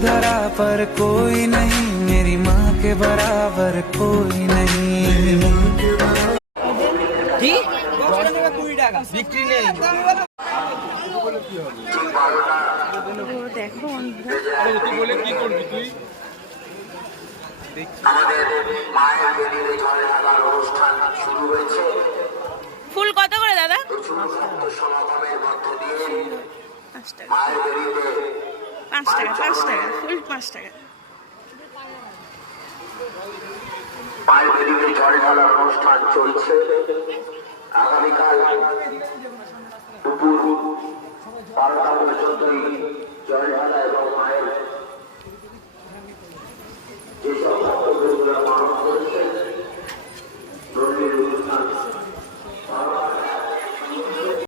धरा पर कोई नहीं, मेरी माँ के बराबर कोई नहीं। দেখো ফুল কত করে দাদা? 5 টাকা 5 টাকা 5 টাকা ফুল 5 টাকা। মায়ের বেদিতে জল ঢালার অনুষ্ঠান চলছে। আগামীকাল দুপুর 12টা পর্যন্ত জল ঢালা এবং মায়ের